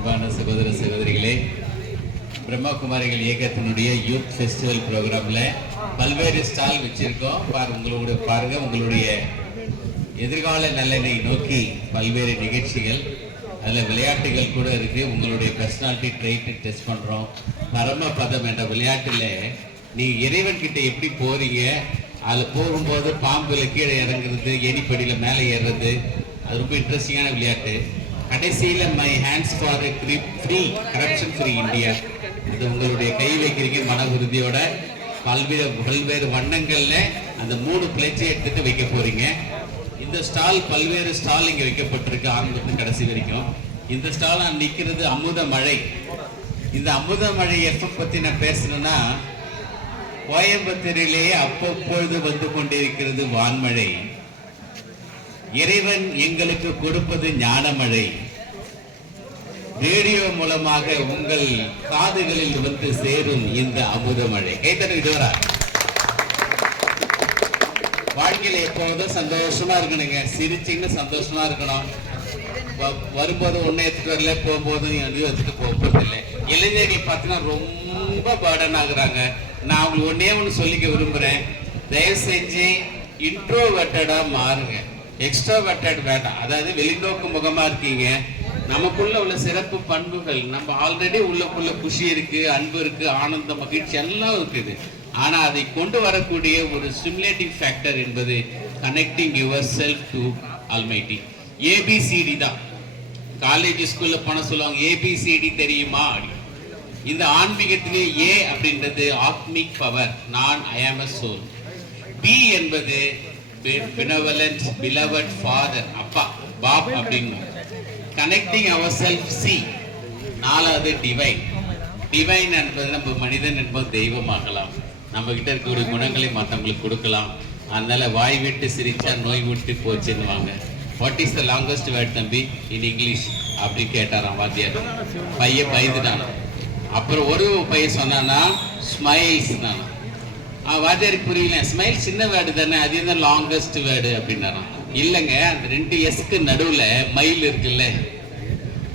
அன்பான சகோதர சகோதரிகளே, பிரம்மகுமாரிகள் இயக்கத்தினுடைய யூத் ஃபெஸ்டிவல் ப்ரோக்ராமில் பல்வேறு ஸ்டால் வச்சுருக்கோம். பாருங்க உங்களுடைய எதிர்கால நலனை நோக்கி பல்வேறு நிகழ்ச்சிகள், அதில் விளையாட்டுகள் கூட இருக்குது. உங்களுடைய பர்சனாலிட்டி ட்ரைட்டு டெஸ்ட் பண்ணுறோம். பரமபதம் என்ற விளையாட்டில் நீ இறைவன்கிட்ட எப்படி போகிறீங்க, அதில் போகும்போது பாம்பில் கீழே இறங்குறது, ஏணிப்படியில் மேலே ஏறுறது, அது ரொம்ப இன்ட்ரெஸ்டிங்கான விளையாட்டு. கடைசியில் my hands for free corruption free India, இது உங்களுடைய கை வைக்கிறீங்க மன உறுதியோட. பல்வேறு வண்ணங்களில் அந்த 3 பிளேட்டை எடுத்துகிட்டு வைக்க போகிறீங்க. இந்த ஸ்டால் பல்வேறு ஸ்டால் இங்கே வைக்கப்பட்டிருக்கு ஆரம்பத்து கடைசி வரைக்கும். இந்த ஸ்டால் நான் நிற்கிறது அமுத மழை. இந்த அமுத மழை எப்போ பற்றி நான் பேசணும்னா, கோயம்புத்தூரிலேயே அவ்வப்பொழுது வந்து கொண்டிருக்கிறது வான்மழை. இறைவன் எங்களுக்கு கொடுப்பது ஞானமழை. ரேடியோ மூலமாக உங்கள் காதுகளில் வந்து சேரும் இந்த அமுதமழை. கைத்தட்டு இதுவரா வாழ்க்கையில எப்போதும் சந்தோஷமா இருக்கணுங்க. சிரிச்சிங்கன்னு சந்தோஷமா இருக்கணும். வரும்போது ஒன்னும் எடுத்துட்டு வரல, போகும்போது எடுத்துட்டு போகிறது இல்லை. இளைஞர்கள் பார்த்தீங்கன்னா ரொம்ப பேர்டன் ஆகுறாங்க. நான் அவங்களுக்கு ஒன்னே சொல்லிக்க விரும்புறேன், தயவு செஞ்சு இன்ட்ரோவர்ட்டடா மாறுங்க, எக்ஸ்ட்ரோவர்ட்டட் வேண்டாம். அதாவது வெளிநோக்கு முகமா இருக்கீங்க. நமக்குள்ள உள்ள சிறப்பு பண்புகள், நம்ம ஆல்ரெடி உள்ளக்குள்ள குஷி இருக்கு, அன்பு இருக்கு, ஆனந்தம், மகிழ்ச்சி எல்லாம் இருக்குது. ஆனா அதை கொண்டு வரக்கூடிய ஒரு ஸ்டிமுலேட்டிங் ஃபேக்டர் என்பது connecting yourself to almighty. A B C D தான். காலேஜ் ஸ்கூல்ல போன சொல்லுவாங்க, ஏபிசிடி தெரியுமா? இந்த ஆன்மீகத்திலே ஏ அப்படின்றது ஆத்மிக் பவர், நான் ஐ ஆம் a soul. பி என்பது benevolent beloved father, அப்பா பாப் அப்படின்னு. Connecting our self C. 4வது டிவைன். டிவைன் என்பது நம்ம மனிதன் என்பது தெய்வமாகலாம். நம்ம கிட்ட இருக்கக்கூடிய குணங்களை மற்றவங்களுக்கு கொடுக்கலாம். அதனால வாய் விட்டு சிரிச்சா நோய் விட்டு போச்சுன்னுவாங்க. What is the longest word தம்பி இன் இங்கிலீஷ் அப்படி கேட்டாராம் வாத்தியார். பையன் பயந்துட்டான். அப்புறம் ஒரு பையன் சொன்னானா ஸ்மைல்ஸ் தானா. வாத்தியாருக்கு புரியல, ஸ்மைல் சின்ன வேர்டு தானே, அது என்ன லாங்கஸ்ட் வேர்டு அப்படின்னாராம். இல்லைங்க, அந்த 2 எஸ்க்கு நடுவில் மைல் இருக்குல்ல,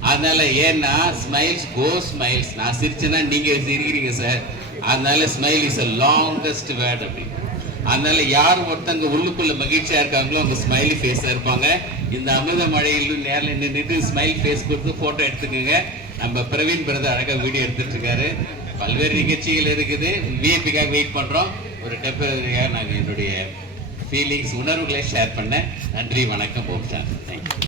அதனால ஏன்னா ஸ்மைல்ஸ் கோ ஸ்மைல்ஸ். நான் சிரிச்சேன்னா நீங்க சிரிக்கிறீங்க சார், அதனால smile is a longest word அப்படின்னு. அதனால யார் ஒருத்தங்க உள்ளுக்குள்ள மகிழ்ச்சியா இருக்காங்களோ அவங்க ஸ்மைலி ஃபேஸா இருப்பாங்க. இந்த அமிர்த மழையிலும் நேரில் நின்றுட்டு ஸ்மைல் ஃபேஸ் கொடுத்து போட்டோ எடுத்துக்கோங்க. நம்ம பிரவீன் பிரதர் அழகா வீடியோ எடுத்துட்டு இருக்காரு. பல்வேறு நிகழ்ச்சிகள் இருக்குது. விஐபிக்காக வெயிட் பண்றோம். ஒரு டெம்பரரியாக நாங்கள் என்னுடைய ஃபீலிங்ஸ், உணர்வுகளை ஷேர் பண்ணேன். நன்றி, வணக்கம், ஓம் சாந்தி. தேங்க்யூ.